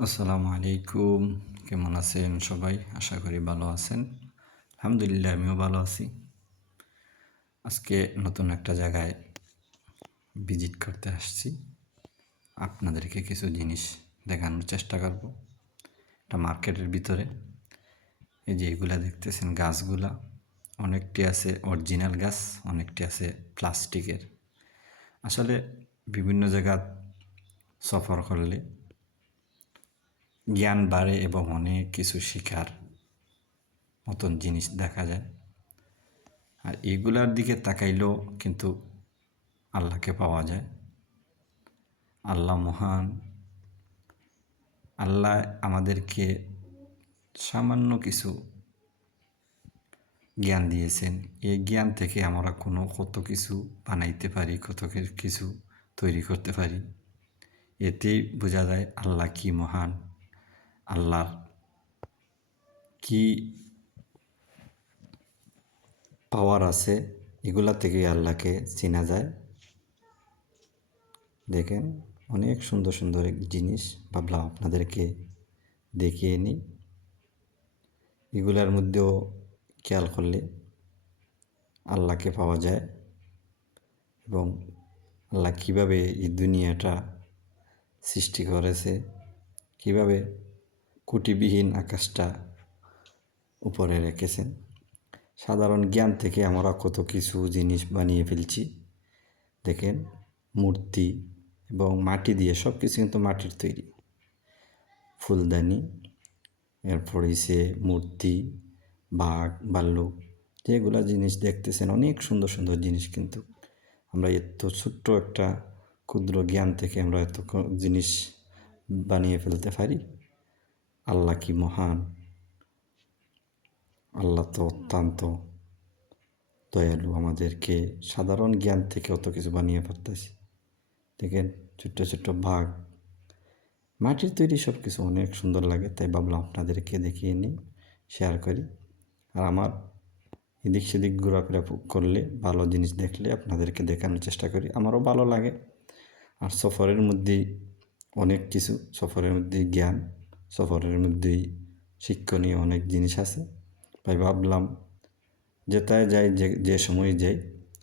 আসসালামু আলাইকুম। কেমন আছেন সবাই? আশা করি ভালো আছেন। আলহামদুলিল্লাহ আমিও ভালো আছি। আজকে নতুন একটা জায়গায় ভিজিট করতে আসছি। আপনাদেরকে কিছু জিনিস দেখানোর চেষ্টা করব। একটা মার্কেটের ভিতরে এই যে এগুলা দেখতেছেন গাছগুলা, অনেকটি আছে অরিজিনাল গাছ, অনেকটি আছে প্লাস্টিকের। আসলে বিভিন্ন জায়গা সফর করলে জ্ঞান বাড়ে এবং অনেক কিছু শেখার মতন জিনিস দেখা যায়। আর এগুলার দিকে তাকাইলেও কিন্তু আল্লাহকে পাওয়া যায়। আল্লাহ মহান। আল্লাহ আমাদেরকে সামান্য কিছু জ্ঞান দিয়েছেন। এই জ্ঞান থেকে আমরা কত কিছু বানাইতে পারি, কত কিছু তৈরি করতে পারি। এতেই বোঝা যায় আল্লাহ কি মহান, আল্লাহর কি পাওয়ার আছে। এগুলা থেকে আল্লাহকে চেনা যায়। দেখেন অনেক সুন্দর সুন্দর জিনিস, ভাবলাম আপনাদেরকে দেখিয়ে নিই। এগুলার মধ্যেও খেয়াল করলে আল্লাহকে পাওয়া যায় এবং আল্লাহ কীভাবে এই দুনিয়াটা সৃষ্টি করেছে, কীভাবে খুঁটিবিহীন আকাশটা উপরে রেখেছেন। সাধারণ জ্ঞান থেকে আমরা কত কিছু জিনিস বানিয়ে ফেলছি। দেখেন মূর্তি এবং মাটি দিয়ে, সব কিছু কিন্তু মাটির তৈরি। ফুলদানি, এরপরে সে মূর্তি, বাঘ, ভাল্লুক, যেগুলা জিনিস দেখতেছেন অনেক সুন্দর সুন্দর জিনিস। কিন্তু আমরা এত ছোট্ট একটা ক্ষুদ্র জ্ঞান থেকে আমরা এত জিনিস বানিয়ে ফেলতে পারি। আল্লাহ কি মহান! আল্লাহ তো অত্যন্ত দয়ালু। আমাদেরকে সাধারণ জ্ঞান থেকে অত কিছু বানিয়ে পারতেছি। দেখেন ছোট্ট ছোট্ট বাঘ, মাটির তৈরি সব কিছু অনেক সুন্দর লাগে। তাই ভাবলাম আপনাদেরকে দেখিয়ে নিই, শেয়ার করি। আর আমার এদিক সেদিক ঘোরাফেরা করলে, ভালো জিনিস দেখলে আপনাদেরকে দেখানোর চেষ্টা করি, আমারও ভালো লাগে। আর সফরের মধ্যেই অনেক কিছু, সফরের মধ্যেই জ্ঞান, সফরের মধ্যেই শিক্ষণীয় অনেক জিনিস আছে। তাই ভাবলাম যেটায় যাই, যে সময় যাই,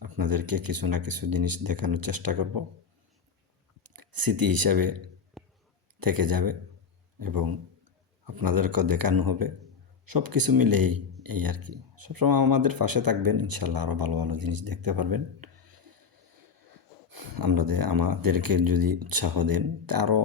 আপনাদেরকে কিছু না কিছু জিনিস দেখানোর চেষ্টা করব। স্মৃতি হিসাবে থেকে যাবে এবং আপনাদেরকেও দেখানো হবে। সব কিছু মিলেই এই আর কি। সবসময় আমাদের পাশে থাকবেন, ইনশাল্লাহ আরও ভালো ভালো জিনিস দেখতে পারবেন। আমাদেরকে যদি উৎসাহ দেন, তা আরও